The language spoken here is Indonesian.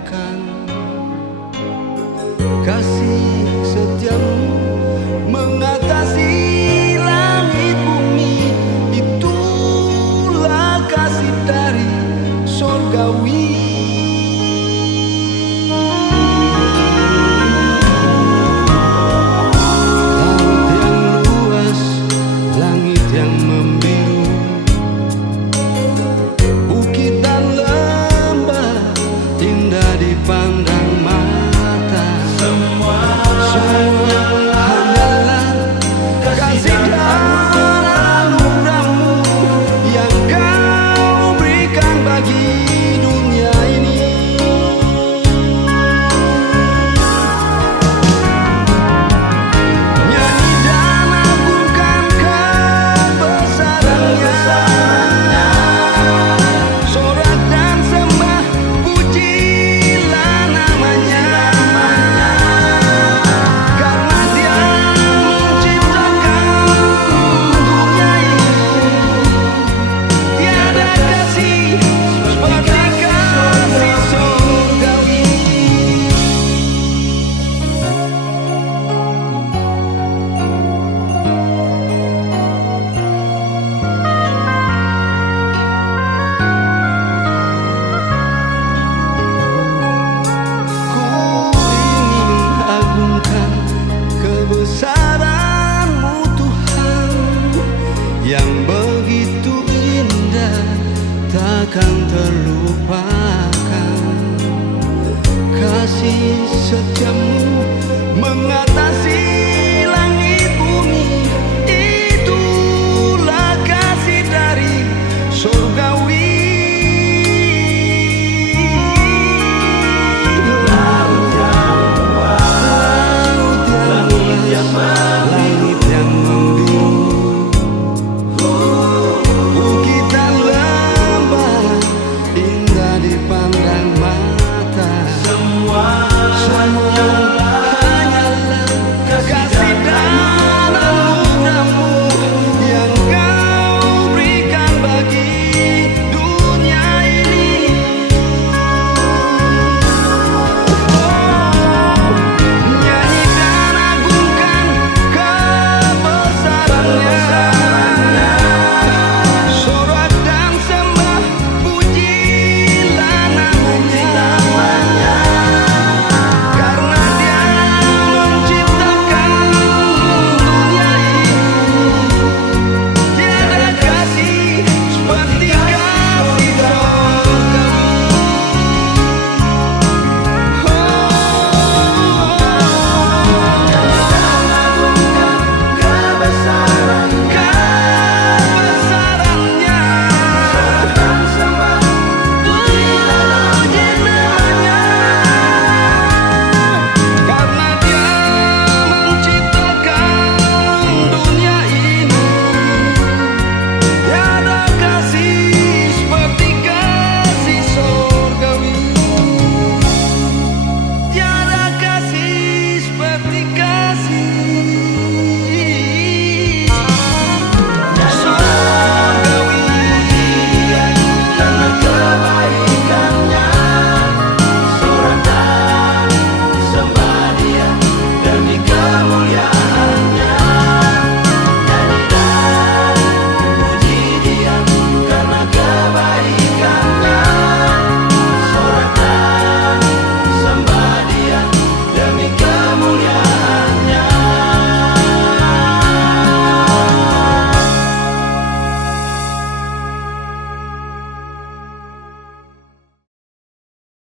banggakan. Kasih setiamu mengatasi langit bumi, itulah kasih dari surgawi. Laut yang luas, langit yang membiru, bukit dan lembah indah dipandang mata. Semua hanyalah kasih dan anugerahmu yang kau berikan bagi dunia ini. Nyanyi dan agungkan kebesarannya, sorak dan sembah pujilah namanya. Karena Dia menciptakan dunia ini, tiada kasih seperti kasih surgawi. Ku ingin agungkan kebesaran-Mu Tuhan, yang begitu indah takkan terlupakan. Kasih setiamu